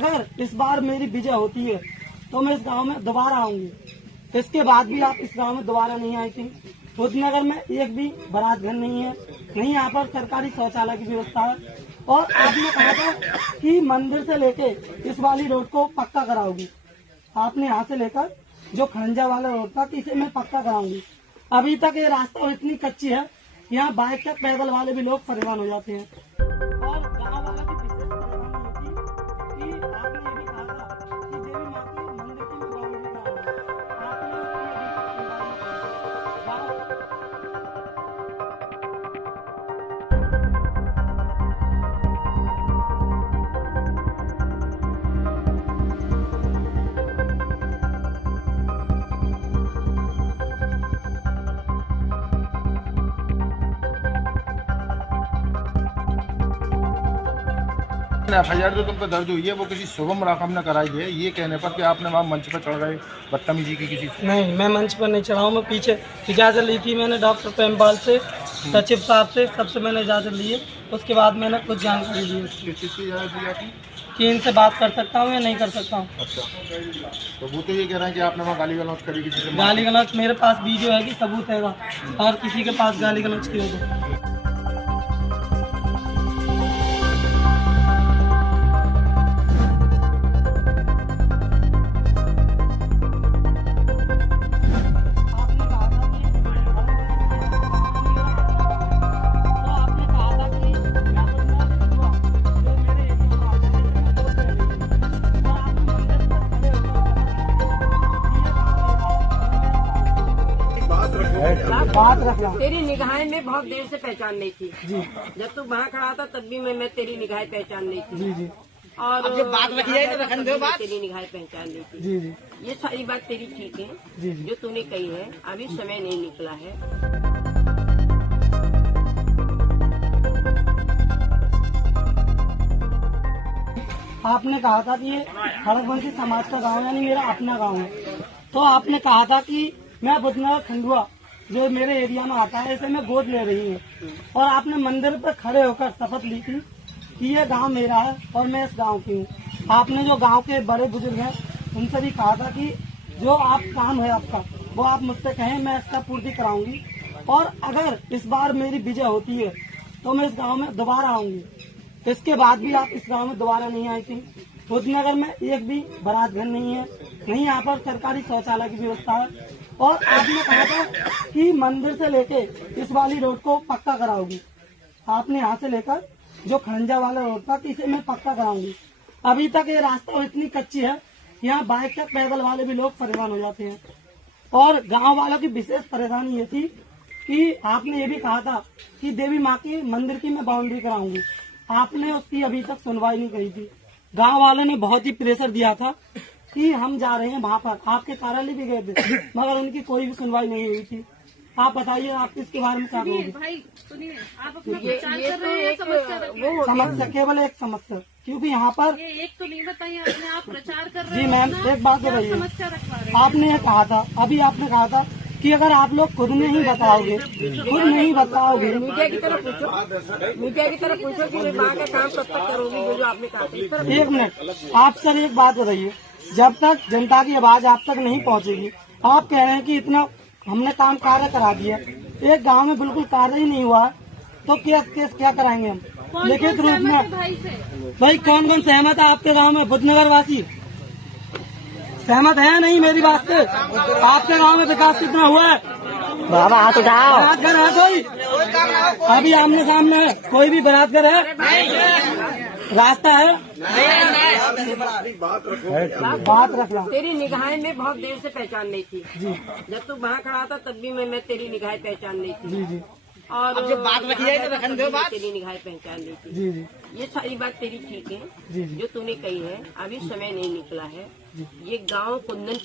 अगर इस बार मेरी विजय होती है तो मैं इस गांव में दोबारा आऊंगी। इसके बाद भी आप इस गांव में दोबारा नहीं आई थी। रुद्रनगर में एक भी बारात घर नहीं है, नहीं यहाँ पर सरकारी शौचालय की व्यवस्था है। और आपने कहा था कि मंदिर से लेके इस वाली रोड को पक्का कराओगी। आपने यहाँ से लेकर जो खंजा वाला रोड था कि इसे मैं पक्का कराऊंगी। अभी तक ये रास्ता इतनी कच्ची है, यहाँ बाइक तक पैदल वाले भी लोग परेशान हो जाते हैं। और गाँव वालों की विशेष परेशानी होती कि आपने ये भी कहा था कि देवी माँ की मंदिर की मैं बाउंड्री कराऊंगी। आपने उसकी अभी तक सुनवाई नहीं की। FIR जो तुम पे दर्ज हुई है वो किसी शुभम राकम ने कराई है, ये कहने पर कि आपने वहाँ मंच पर चढ़ गए बदतमीजी की किसी से। नहीं, मैं मंच पर नहीं चढ़ा हूँ। मैं पीछे इजाज़त ली थी मैंने डॉक्टर प्रेमपाल से, सचिव साहब से, सबसे मैंने इजाज़त ली है। उसके बाद मैंने कुछ जानकारी ली किस चीज़ की इजाज़त दी आपने कि इनसे बात कर सकता हूँ या नहीं कर सकता हूँ। अच्छा, तो वो तो ये कह रहे हैं कि आपने वहाँ गाली गलौज करी किसी से। गाली गलौज मेरे पास वीडियो है कि सबूत है, और किसी के पास गाली गलौज की हो तो। बात रखना। तेरी निगाहें में बहुत देर से पहचान नहीं थी जी। जब तू वहाँ खड़ा था तब भी मैं तेरी निगाहें पहचान नहीं थी। जी जी। और अब जब बात रखी है तो रखने दो बात। तेरी निगाहें पहचान नहीं थी। जी जी। ये सारी बात तेरी ठीक है जी जी। जो तूने कही है, अभी समय नहीं निकला है। आपने कहा था कि ये खड़गवंशी समाज का गांव यानी मेरा अपना गांव है, तो आपने कहा था कि मैं बुधनगर खंडुआ जो मेरे एरिया में आता है इसे मैं गोद ले रही हूँ। और आपने मंदिर पर खड़े होकर शपथ ली थी कि ये गांव मेरा है और मैं इस गांव की हूँ। आपने जो गांव के बड़े बुजुर्ग हैं उनसे भी कहा था कि जो आप काम है आपका वो आप मुझसे कहें, मैं इसका पूर्ति कराऊंगी। और अगर इस बार मेरी विजय होती है तो मैं इस गाँव में दोबारा आऊंगी। इसके बाद भी आप इस गाँव में दोबारा नहीं आई थी। रुद्रनगर में एक भी बारात घर नहीं है, नहीं यहाँ पर सरकारी शौचालय की व्यवस्था है। और आपने कहा था कि मंदिर से लेके इस वाली रोड को पक्का कराओगी। आपने यहाँ से लेकर जो खंजा वाला रोड था कि इसे मैं पक्का कराऊंगी। अभी तक ये रास्ता इतनी कच्ची है, यहाँ बाइक तक पैदल वाले भी लोग परेशान हो जाते हैं। और गांव वालों की विशेष परेशानी ये थी कि आपने ये भी कहा था कि देवी माँ की मंदिर की मैं बाउंड्री कराऊंगी। आपने उसकी अभी तक सुनवाई नहीं करी थी। गांव वालों ने बहुत ही प्रेशर दिया था कि हम जा रहे हैं वहाँ पर, आपके कार्यालय भी गए थे, मगर उनकी कोई भी सुनवाई नहीं हुई थी। आप बताइए, आप इसके बारे में क्या कहोगे? भाई सुनिए, आप अपना प्रचार कर रहे हैं, समस्या केवल एक समस्या, क्योंकि यहाँ पर ये एक तो नहीं बताइए आपने, आप प्रचार कर रहे जी हैं। मैम, एक बात बताइए, समस्या रखवा रहे हैं। आपने ये कहा था, अभी आपने कहा था कि अगर आप लोग खुद नहीं बताओगे मीडिया की तरफ पूछो कि माँ का काम कब तक करोगी, जो आपने कहा था। एक मिनट, आप सर एक बात बताइए, जब तक जनता की आवाज आप तक नहीं पहुंचेगी, आप कह रहे हैं कि इतना हमने काम कार्य करा दिया, एक गांव में बिल्कुल कार्य ही नहीं हुआ, तो क्या कराएंगे हम लिखित रूप में? भाई कौन कौन सहमत है आपके गांव में? बुधनगर वासी सहमत है या नहीं मेरी बात से? आपके गांव में विकास कितना हुआ है? बाबा हाथ उठाओ। बरातघर है कोई? अभी आमने सामने है, कोई भी बरातघर है? रास्ता है? बात रखना। तेरी निगाहें में बहुत देर से पहचान नहीं थी जी। जब तू वहाँ खड़ा था तब भी मैं तेरी निगाहें पहचान नहीं थी। जी जी। और अब जब बात रखी है तो रखने दो बात। तेरी निगाहें पहचान नहीं थी। जी जी। ये सारी बात तेरी ठीक है जी जी। जो तूने कही है, अभी समय नहीं निकला है। ये गांव कुंदन